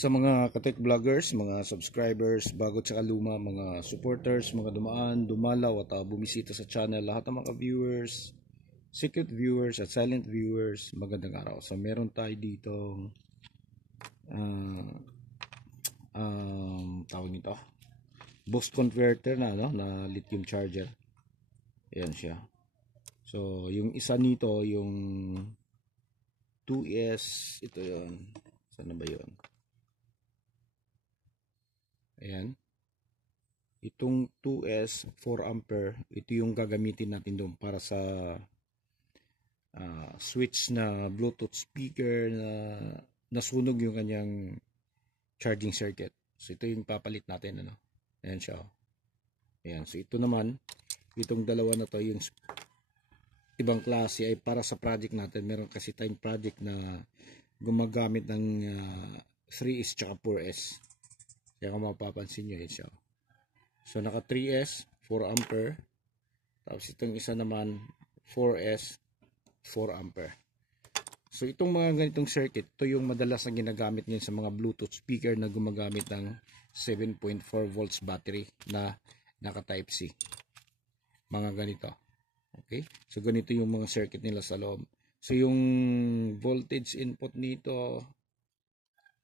Sa mga ka-tech vloggers, mga subscribers, bago tsaka luma, mga supporters, mga dumaan, dumalaw at bumisita sa channel, lahat ng mga viewers, secret viewers at silent viewers, magandang araw. So meron tayo dito tawag nito, boost converter na na lithium charger. Ayan siya. So yung isa nito, yung 2S, ito yon. Sana ba yon? Ayan. Itong 2S 4 ampere, ito yung gagamitin natin doon para sa switch na Bluetooth speaker na nasunog yung kanyang charging circuit. So ito yung papalit natin, ano. Ayan siya. Ayan. So ito naman, itong dalawa na to, yung ibang klase ay para sa project natin. Meron kasi tayong project na gumagamit ng 3S tsaka 4S. Kaya kung mapapansin nyo, yun siya. So naka 3S 4 ampere, tapos itong isa naman 4S 4 ampere. So itong mga ganitong circuit, ito yung madalas na ginagamit ngayon sa mga Bluetooth speaker na gumagamit ng 7.4 volts battery na naka Type C. Mga ganito. Okay? So ganito yung mga circuit nila sa loob. So yung voltage input nito,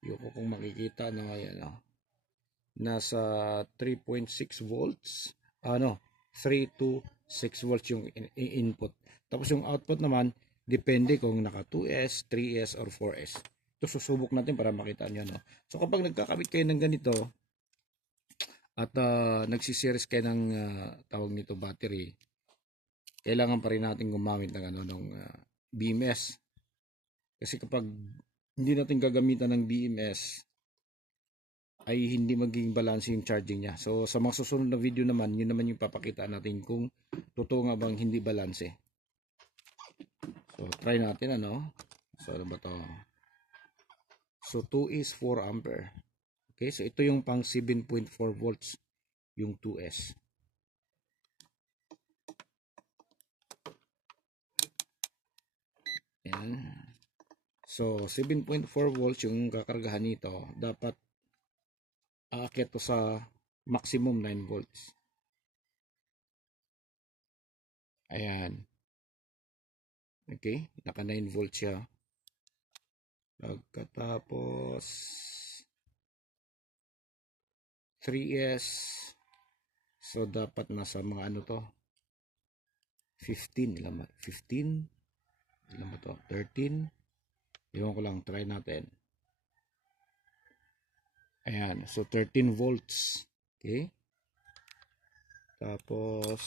yung kung makikita na ayan, nasa 3.6 volts. 3 to 6 volts yung input. Tapos yung output naman, depende kung naka 2S, 3S, or 4S. Ito susubok natin para makita nyo. No? So kapag nagkakabit kayo ng ganito, at nagsiseries kayo ng tawag nito battery, kailangan pa rin natin gumamit ng BMS. Kasi kapag hindi natin gagamitan ng BMS, ay hindi magiging balance yung charging niya. So sa mga susunod na video naman, yun naman yung papakita natin kung totoo nga bang hindi balance. So try natin, ano. So ano ba to? So 2 is 4 ampere. Okay, so ito yung pang 7.4 volts, yung 2S. Ayan. So 7.4 volts yung kakargahan nito. Dapat aakyat to sa maximum 9 volts. Ayan. Okay, naka 9 volts siya. Pagkatapos 3S, so dapat nasa mga ano to, 15, ilan ba? 15, ilan ba to? 13, iwan ko lang, try natin. Ayan, so 13 volts. Okay. Tapos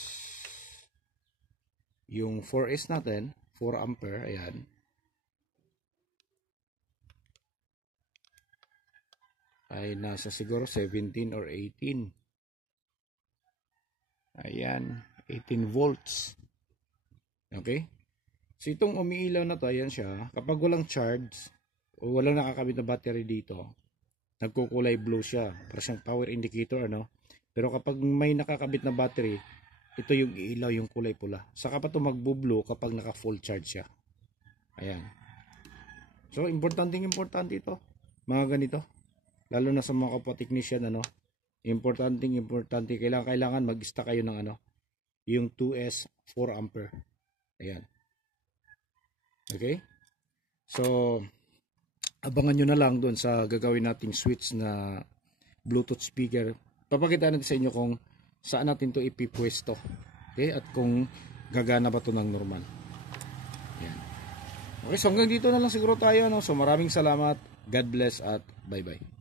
yung 4S natin, 4 ampere, ayan. Ay nasa siguro 17 or 18. Ayan, 18 volts. Okay? So itong umiilaw na to, ayan siya. Kapag walang charge o walang nakakabit na battery dito, nagkukulay blue siya. Para siyang power indicator, ano? Pero kapag may nakakabit na battery, ito yung ilaw, yung kulay pula. Saka pa ito magbo-blue kapag naka full charge siya. Ayan. So importante ito. Mga ganito. Lalo na sa mga kapwa technician, ano? Importante. Kailangan mag-stock kayo ng yung 2S 4 ampere. Ayan. Okay? So abangan nyo na lang doon sa gagawin nating switch na Bluetooth speaker. Papakita natin sa inyo kung saan natin to ipipwesto. Okay? At kung gagana ba to ng normal. Ayan. Okay, so hanggang dito na lang siguro tayo. So maraming salamat. God bless at bye-bye.